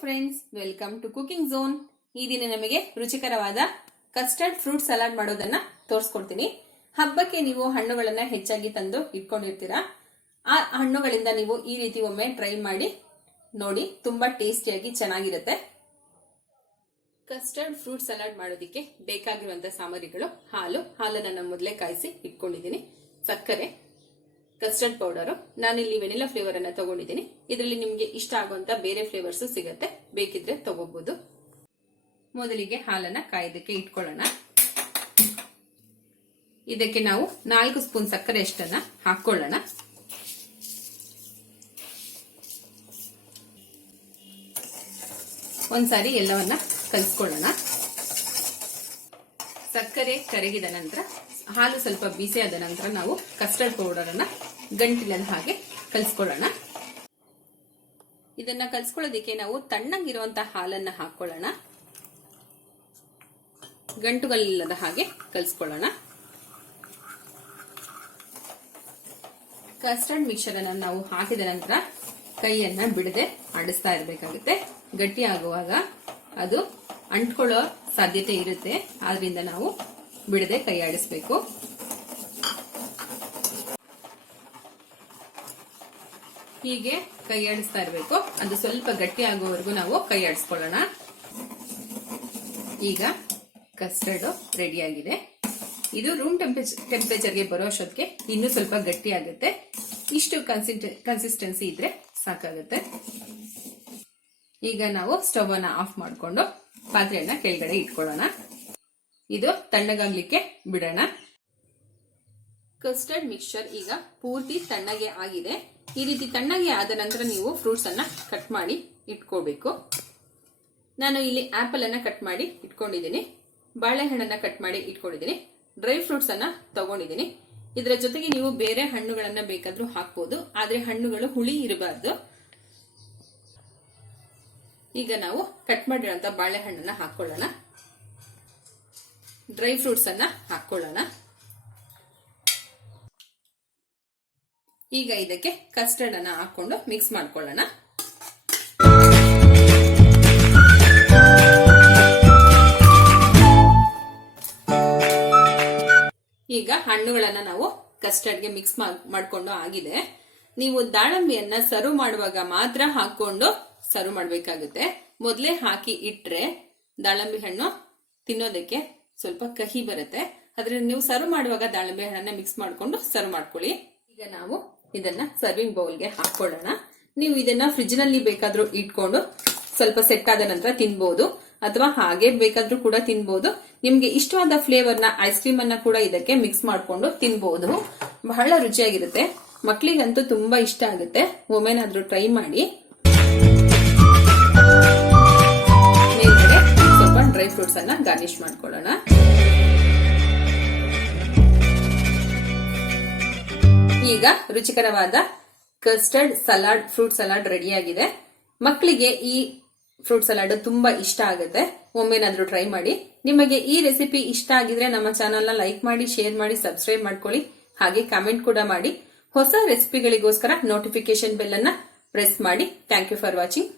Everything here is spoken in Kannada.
Friends welcome to cooking zone ಈ ದಿನ ನಮಗೆ ರುಚಿಕರವಾದ ಕಸ್ಟರ್ಡ್ ಫ್ರೂಟ್ ಸಲಾಡ್ ಮಾಡೋದನ್ನ ತೋರಿಸ್ಕೊಡ್ತೀನಿ. ಹಬ್ಬಕ್ಕೆ ನೀವು ಹಣ್ಣುಗಳನ್ನ ಹೆಚ್ಚಾಗಿ ತಂದು ಇಟ್ಕೊಂಡಿರ್ತೀರಾ? ಆ ಹಣ್ಣುಗಳಿಂದ ನೀವು ಈ ರೀತಿ ಒಮ್ಮೆ ಟ್ರೈ ಮಾಡಿ ನೋಡಿ, ತುಂಬಾ ಟೇಸ್ಟಿಯಾಗಿ ಚೆನ್ನಾಗಿರುತ್ತೆ. ಕಸ್ಟರ್ಡ್ ಫ್ರೂಟ್ ಸಲಾಡ್ ಮಾಡೋದಿಕ್ಕೆ ಬೇಕಾಗಿರುವಂತಹ ಸಾಮಗ್ರಿಗಳು ಹಾಲು, ಹಾಲನ್ನ ನಾನು ಮೊದಲೇ ಕಾಯಿಸಿ ಇಟ್ಕೊಂಡಿದ್ದೀನಿ. ಸಕ್ಕರೆ ಕಸ್ಟರ್ಡ್ ಪೌಡರ್ ನಾನಿಲ್ಲಿ ವೆನಿಲಾ ಫ್ಲೇವರ್ ಅನ್ನ ತಗೊಂಡಿದ್ದೀನಿ. ಇದರಲ್ಲಿ ನಿಮಗೆ ಇಷ್ಟ ಆಗುವಂತ ಬೇರೆ ಫ್ಲೇವರ್ಸ್ ಸಿಗತ್ತೆ. ಬೇಕಿದ್ರೆ ತಗೋಬಹುದು ಮೊದಲಿಗೆ ಹಾಲನ್ನ ಕಾಯ್ದಕ್ಕೆ ಇಟ್ಕೊಳ್ಳೋಣ. ಇದಕ್ಕೆ ನಾವು ನಾಲ್ಕು ಸ್ಪೂನ್ ಸಕ್ಕರೆ ಅಷ್ಟನ್ನ ಹಾಕೊಳ್ಳೋಣ ಒಂದ್ಸಾರಿ ಎಲ್ಲವನ್ನ ಕಲಿಸ್ಕೊಳ್ಳೋಣ. ಸಕ್ಕರೆ ಕರಗಿದ ನಂತರ, ಹಾಲು ಸ್ವಲ್ಪ ಬಿಸಿ ಆದ ನಂತರ ನಾವು ಕಸ್ಟರ್ಡ್ ಪೌಡರ್ ಅನ್ನ ಗಂಟಿಲದ ಹಾಗೆ ಕಲಿಸ್ಕೊಳ್ಳೋಣ. ಇದನ್ನ ಕಲ್ಸ್ಕೊಳ್ಳೋದಿಕ್ಕೆ ನಾವು ತಣ್ಣಗಿರುವಂತಹ ಹಾಲನ್ನ ಹಾಕೊಳ್ಳೋಣ. ಗಂಟುಗಳಿಲ್ಲದ ಹಾಗೆ ಕಲಿಸ್ಕೊಳ್ಳೋಣ. ಕಸ್ಟರ್ಡ್ ಮಿಕ್ಸರ್ ಅನ್ನ ನಾವು ಹಾಕಿದ ನಂತರ ಕೈಯನ್ನ ಬಿಡದೆ ಆಡಿಸ್ತಾ ಇರಬೇಕಾಗುತ್ತೆ. ಗಟ್ಟಿ ಆಗುವಾಗ ಅದು ಅಂಟ್ಕೊಳ್ಳೋ ಸಾಧ್ಯತೆ ಇರುತ್ತೆ. ಆದ್ರಿಂದ ನಾವು ಬಿಡದೆ ಕೈ ಆಡಿಸ್ಬೇಕು. ಹೀಗೆ ಕೈ ಆಡಿಸ್ತಾ ಇರಬೇಕು. ಅದು ಸ್ವಲ್ಪ ಗಟ್ಟಿ ಆಗೋವರೆಗೂ ನಾವು ಕೈ ಆಡಿಸ್ಕೊಳ್ಳೋಣ. ಈಗ ಕಸ್ಟರ್ಡ್ ರೆಡಿ ಆಗಿದೆ. ಇದು ರೂಮ್ ಟೆಂಪರೇಚರ್ಗೆ ಬರೋ ಅಷ್ಟೊತ್ತಿಗೆ ಇನ್ನೂ ಸ್ವಲ್ಪ ಗಟ್ಟಿ ಆಗುತ್ತೆ. ಇಷ್ಟು ಕನ್ಸಿಸ್ಟೆನ್ಸಿ ಇದ್ರೆ ಸಾಕಾಗುತ್ತೆ. ಈಗ ನಾವು ಸ್ಟವ್ ಅನ್ನ ಆಫ್ ಮಾಡಿಕೊಂಡು ಪಾತ್ರೆಯನ್ನ ಕೆಳಗಡೆ ಇಟ್ಕೊಳ್ಳೋಣ. ಇದು ತಣ್ಣಗಾಗ್ಲಿಕ್ಕೆ ಬಿಡೋಣ. ಕಸ್ಟರ್ಡ್ ಮಿಕ್ಸ್ಚರ್ ಈಗ ಪೂರ್ತಿ ತಣ್ಣಗೆ ಆಗಿದೆ. ಈ ರೀತಿ ತಣ್ಣಗೆ ಆದ ನಂತರ ನೀವು ಫ್ರೂಟ್ಸ್ ಅನ್ನ ಕಟ್ ಮಾಡಿ ಇಟ್ಕೋಬೇಕು. ನಾನು ಇಲ್ಲಿ ಆಪಲ್ ಅನ್ನ ಕಟ್ ಮಾಡಿ ಇಟ್ಕೊಂಡಿದ್ದೀನಿ. ಬಾಳೆಹಣ್ಣನ್ನ ಕಟ್ ಮಾಡಿ ಇಟ್ಕೊಂಡಿದ್ದೀನಿ. ಡ್ರೈ ಫ್ರೂಟ್ಸ್ ಅನ್ನ ತಗೊಂಡಿದ್ದೀನಿ. ಇದರ ಜೊತೆಗೆ ನೀವು ಬೇರೆ ಹಣ್ಣುಗಳನ್ನ ಬೇಕಾದ್ರೂ ಹಾಕ್ಬೋದು. ಆದ್ರೆ ಹಣ್ಣುಗಳು ಹುಳಿ ಇರಬಾರ್ದು. ಈಗ ನಾವು ಕಟ್ ಮಾಡಿರೋಂಥ ಬಾಳೆಹಣ್ಣನ್ನ ಹಾಕೊಳ್ಳೋಣ ಡ್ರೈ ಫ್ರೂಟ್ಸ್ ಅನ್ನ ಹಾಕೊಳ್ಳೋಣ ಈಗ ಇದಕ್ಕೆ ಕಸ್ಟರ್ಡ್ ಅನ್ನ ಹಾಕೊಂಡು ಮಿಕ್ಸ್ ಮಾಡ್ಕೊಳ್ಳೋಣ. ಈಗ ಹಣ್ಣುಗಳನ್ನ ನಾವು ಕಸ್ಟರ್ಡ್ಗೆ ಮಿಕ್ಸ್ ಮಾಡ್ಕೊಂಡು ಆಗಿದೆ. ನೀವು ದಾಳಂಬಿಯನ್ನ ಸರ್ವ್ ಮಾಡುವಾಗ ಮಾತ್ರ ಹಾಕೊಂಡು ಸರ್ವ್ ಮಾಡಬೇಕಾಗುತ್ತೆ. ಮೊದಲೇ ಹಾಕಿ ಇಟ್ರೆ ದಾಳಂಬಿ ಹಣ್ಣು ತಿನ್ನೋದಕ್ಕೆ ಸ್ವಲ್ಪ ಕಹಿ ಬರುತ್ತೆ. ಆದ್ರೆ ನೀವು ಸರ್ವ್ ಮಾಡುವಾಗ ದಾಳಂಬೆ ಹಣ್ಣನ್ನ ಮಿಕ್ಸ್ ಮಾಡ್ಕೊಂಡು ಸರ್ವ್ ಮಾಡ್ಕೊಳ್ಳಿ. ಈಗ ನಾವು ಇದನ್ನ ಸರ್ವಿಂಗ್ ಬೌಲ್ಗೆ ಹಾಕೊಳ್ಳೋಣ. ನೀವು ಇದನ್ನ ಫ್ರಿಜ್ನಲ್ಲಿ ಬೇಕಾದ್ರೂ ಇಟ್ಕೊಂಡು ಸ್ವಲ್ಪ ಸೆಟ್ ಆದ ನಂತರ ತಿನ್ಬಹುದು ಅಥವಾ ಹಾಗೆ ಬೇಕಾದ್ರೂ ಕೂಡ ತಿನ್ಬಹುದು ನಿಮ್ಗೆ ಇಷ್ಟವಾದ ಫ್ಲೇವರ್ನ ಐಸ್ ಕ್ರೀಮ್ ಅನ್ನ ಕೂಡ ಇದಕ್ಕೆ ಮಿಕ್ಸ್ ಮಾಡ್ಕೊಂಡು ತಿನ್ಬಹುದು ಬಹಳ ರುಚಿಯಾಗಿರುತ್ತೆ. ಮಕ್ಕಳಿಗಂತೂ ತುಂಬಾ ಇಷ್ಟ ಆಗುತ್ತೆ. ಒಮ್ಮೆನಾದ್ರೂ ಟ್ರೈ ಮಾಡಿ. ಮೇಲ್ಗಡೆ ಸ್ವಲ್ಪ ಡ್ರೈ ಫ್ರೂಟ್ಸ್ ಅನ್ನ ಗಾರ್ನಿಶ್ ಮಾಡ್ಕೊಳ್ಳೋಣ. ಈಗ ರುಚಿಕರವಾದ custard salad fruit salad ready ಆಗಿದೆ. ಮಕ್ಕಳಿಗೆ ಈ ಫ್ರೂಟ್ ಸಲಾಡ್ ತುಂಬಾ ಇಷ್ಟ ಆಗುತ್ತೆ. ಒಮ್ಮೆನಾದ್ರೂ ಟ್ರೈ ಮಾಡಿ. ನಿಮಗೆ ಈ ರೆಸಿಪಿ ಇಷ್ಟ ಆಗಿದ್ರೆ ನಮ್ಮ ಚಾನಲ್ನ ಲೈಕ್ ಮಾಡಿ ಶೇರ್ ಮಾಡಿ ಸಬ್ಸ್ಕ್ರೈಬ್ ಮಾಡ್ಕೊಳ್ಳಿ. ಹಾಗೆ ಕಾಮೆಂಟ್ ಕೂಡ ಮಾಡಿ. ಹೊಸ ರೆಸಿಪಿಗಳಿಗೋಸ್ಕರ ನೋಟಿಫಿಕೇಶನ್ ಬೆಲ್ ಅನ್ನ ಪ್ರೆಸ್ ಮಾಡಿ. Thank you for watching